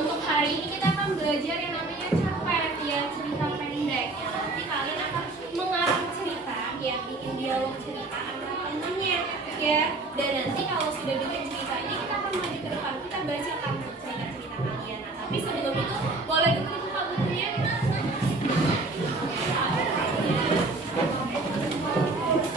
untuk hari ini kita akan belajar yang namanya cerpen, ya, cerita pendek. Ya, nanti kalian akan mengarang cerita, ya, bikin dialog cerita antara temennya, ya. Dan nanti kalau sudah dengar ceritanya, kita akan maju ke depan, kita bacakan cerita-cerita kalian. Nah, tapi sebelum itu, boleh dulu buka bukunya.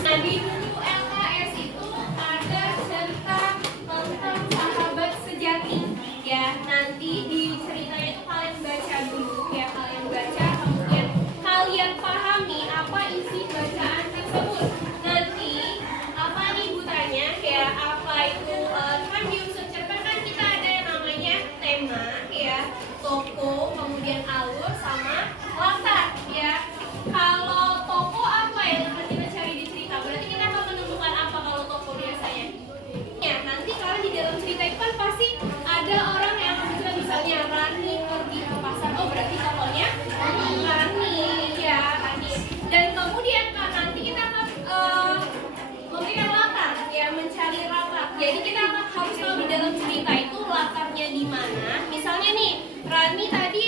Nah, di buku LKS itu ada cerita tentang sahabat sejati. Ya, nanti di ceritanya itu kalian baca dulu, ya, kalian baca, kemudian kalian pahami apa isi bacaan tersebut. Nanti apa nih butanya, ya, apa itu kan di unsur cerpen kan kita ada yang namanya tema, ya, toko, kemudian alur sama latar, ya. Kalau toko apa yang akan kita cari di cerita? Berarti kita akan menemukan apa kalau toko biasanya? Ya, nanti kalian di dalam cerita itu kan pasti ada orang yang muncul, misalnya Rani pergi ke pasar. Oh, berarti tokonya Rani, ya, Rani. Dan kemudian kan nanti kita akan memberikan latar, ya, mencari latar. Jadi kita akan harus tahu di dalam cerita itu latarnya di mana. Misalnya nih, Rani tadi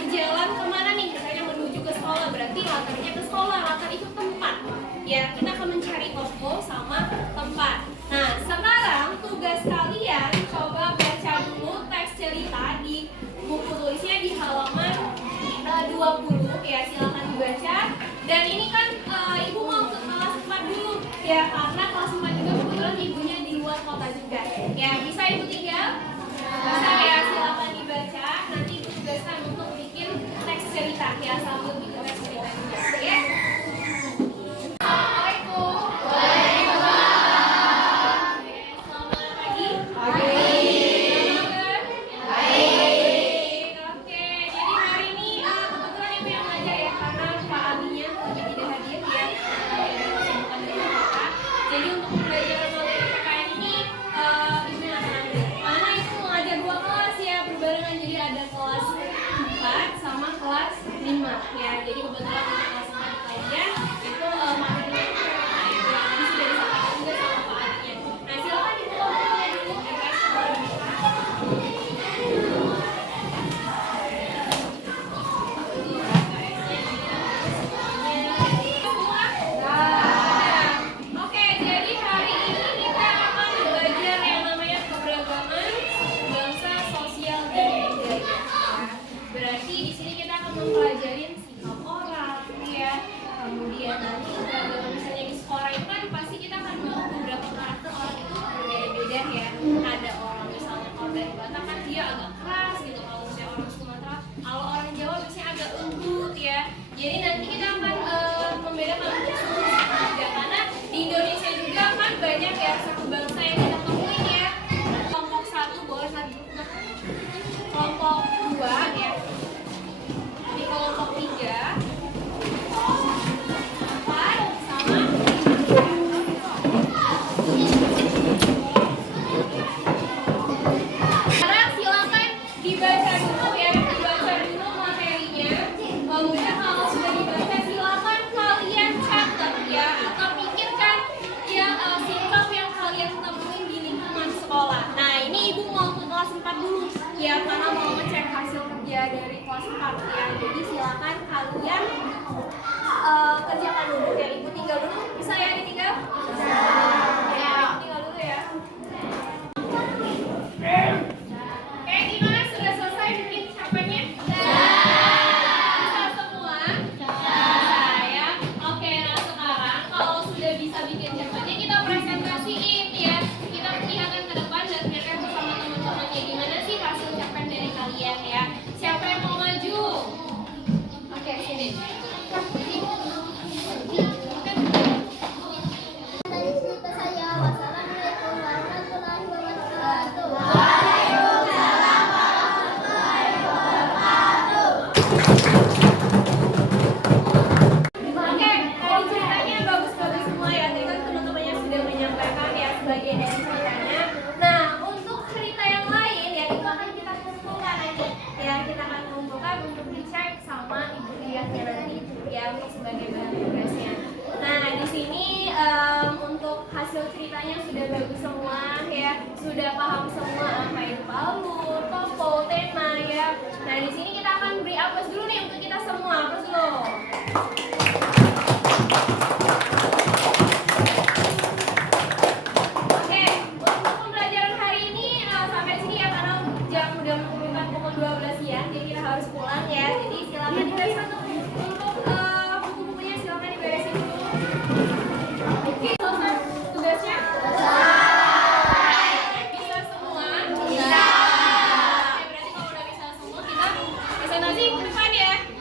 berjalan kemana nih? Misalnya menuju ke sekolah, berarti latarnya ke sekolah. Latar itu tempat. Ya, kita akan mencari toko sama tempat. Nah, sekarang tugas kalian coba baca dulu teks cerita di buku tulisnya di halaman 20, ya, silakan dibaca. Dan ini kan ibu mau ke kelas 4 dulu, ya, karena kelas 4 juga kebetulan ibunya di luar kota juga. Ya, bisa ibu tinggal? Bisa, ya, silakan dibaca. Nanti ibu tugaskan untuk bikin teks cerita, ya, sambil bikin teks cerita juga, ya. Assalamualaikum. Waalaikumsalam. Selamat pagi. Baik. Oke, jadi hari ini kebetulan ibu yang ngajar, ya, karena Pak Abinya lagi tidak hadir, ya, ada kesibukan dengan kita. Jadi untuk pembelajaran materi PKN ini ibu yang akan ambil. Mana itu mengajar 2 kelas, ya, berbarengan, jadi ada kelas 4 sama kelas 5, ya. Jadi kebetulan untuk kelas 4 kalian itu materinya itu PKN, ya, tadi sudah disampaikan juga sama Pak Abinya. Nah, silakan dibuka bukunya dulu, LKS boleh dibuka. Oke, jadi hari ini kita akan belajar yang namanya keberagaman bangsa, sosial, dan budaya. Berarti di sini kita akan mempelajari sikap orang, ya. Kemudian nanti kalau misalnya di sekolah itu kan pasti kita akan melihat beberapa karakter orang itu berbeda-beda, ya. Ada orang misalnya kalau dari Batak kan dia agak keras gitu, kalau misalnya orang Sumatera, kalau orang Jawa biasanya agak lembut, ya. Jadi nanti kita akan membedakan untuk suku juga, karena di Indonesia juga kan banyak, ya, suku bangsa yang kita temuin, ya. Kelompok 1 boleh satu, kelompok 2, ya. Di kelompok 3, 4 sama 5. Sekarang silakan dibaca dulu, ya, dibaca dulu materinya. Kemudian kalau sudah dibaca silakan kalian catat, ya, atau pikirkan, ya, sikap yang kalian temuin di lingkungan sekolah. Nah, ini ibu mau ke kelas 4 dulu, ya, karena mau ngecek hasil kerja dari kelas 4, ya. Jadi silakan kalian kerjakan dulu, ya. Ibu tinggal dulu, bisa, ya, ditinggal? Ya, tinggal dulu, ya. Oke, gimana? Sudah selesai bikin cerpennya? Bisa semua? Bisa, ya. Oke, nah sekarang kalau sudah bisa bikin cerpennya, kita presentasiin, ya. Kita perlihatkan ke depan dan lihatkan bersama teman-temannya gimana sih hasil cerpen dari kalian, ya. Siapa yang mau maju? Oke, sini. Ozi ke depan ya.